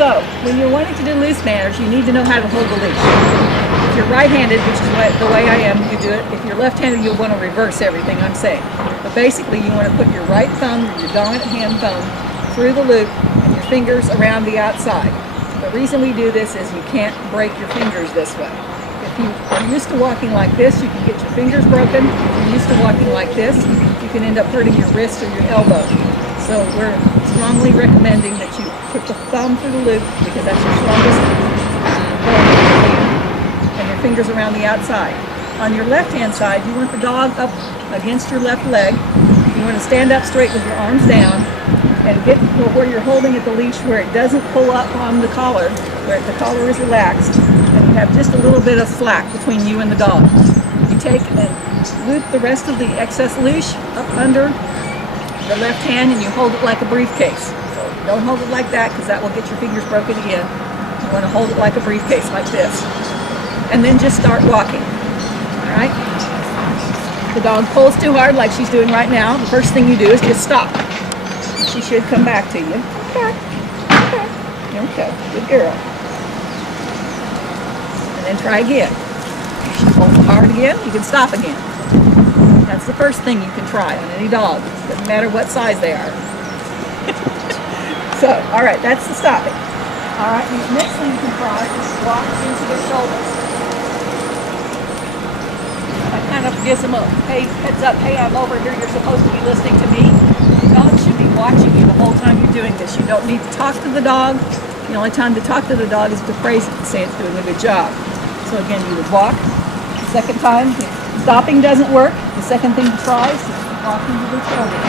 So, when you're wanting to do loose manners, you need to know how to hold the leash. If you're right-handed, which is the way I am, you do it. If you're left-handed, you'll want to reverse everything I'm saying. But basically, you want to put your right thumb, your dominant hand thumb, through the loop and your fingers around the outside. The reason we do this is you can't break your fingers this way. If you are used to walking like this, you can get your fingers broken. If you're used to walking like this, you can end up hurting your wrist or your elbow. So we're strongly recommending that you put the thumb through the loop because that's your strongest and your fingers around the outside. On your left-hand side, you want the dog up against your left leg. You want to stand up straight with your arms down and get where you're holding at the leash where it doesn't pull up on the collar, where the collar is relaxed, and you have just a little bit of slack between you and the dog. You take and loop the rest of the excess leash up under the left hand and you hold it like a briefcase. So don't hold it like that because that will get your fingers broken again. You want to hold it like a briefcase like this. And then just start walking. Alright? The dog pulls too hard like she's doing right now. The first thing you do is just stop. She should come back to you. Okay. Okay. Okay. Good girl. And then try again. If she pulls hard again, you can stop again. That's the first thing you can try on any dog. Doesn't matter what size they are. So, alright, that's the stopping. Alright, the next thing you can try is walk into their shoulders. That kind of gives them a heads up, hey, I'm over here, you're supposed to be listening to me. The dog should be watching you the whole time you're doing this. You don't need to talk to the dog. The only time to talk to the dog is to praise it and say it's doing a good job. So again, you would walk. The second time, if stopping doesn't work, the second thing to try is to walk into the shoulder.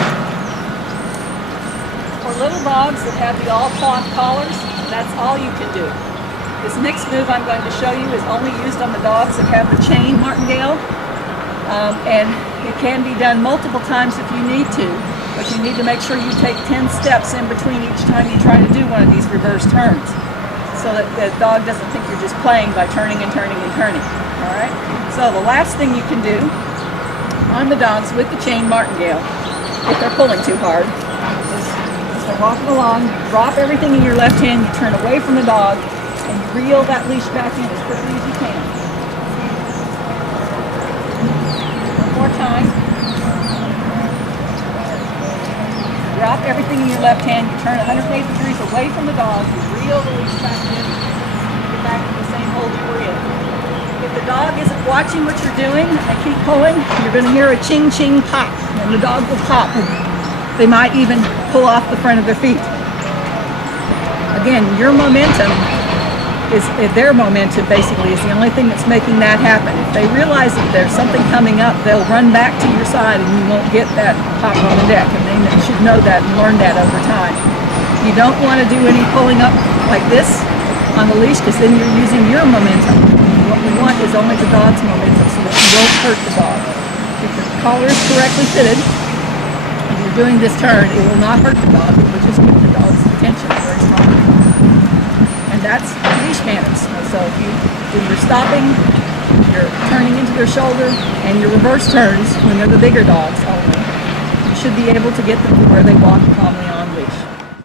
For little dogs that have the all-cloth collars, that's all you can do. This next move I'm going to show you is only used on the dogs that have the chain martingale, and it can be done multiple times if you need to, but you need to make sure you take 10 steps in between each time you try to do one of these reverse turns, so that the dog doesn't think you're just playing by turning and turning and turning. All right. So the last thing you can do on the dogs with the chain martingale, if they're pulling too hard, is to walking along, drop everything in your left hand, you turn away from the dog, and you reel that leash back in as quickly as you can. One more time. Drop everything in your left hand, you turn 180 degrees away from the dog, you reel the leash back in, get back to the same hold you were in. If the dog isn't watching what you're doing and keep pulling, you're going to hear a ching ching pop, and the dog will pop. They might even pull off the front of their feet. Again, your momentum is their momentum basically is the only thing that's making that happen. If they realize that there's something coming up, they'll run back to your side and you won't get that pop on the deck, and they should know that and learn that over time. You don't want to do any pulling up like this on the leash because then you're using your momentum. What we want is only the dog's momentum so that you don't hurt the dog. If your collar is correctly fitted and you're doing this turn, it will not hurt the dog. It will just keep the dog's attention very strong. And that's leash manners. So if you do your stopping, your turning into their shoulder, and your reverse turns when they're the bigger dogs only, you should be able to get them to where they walk calmly on leash.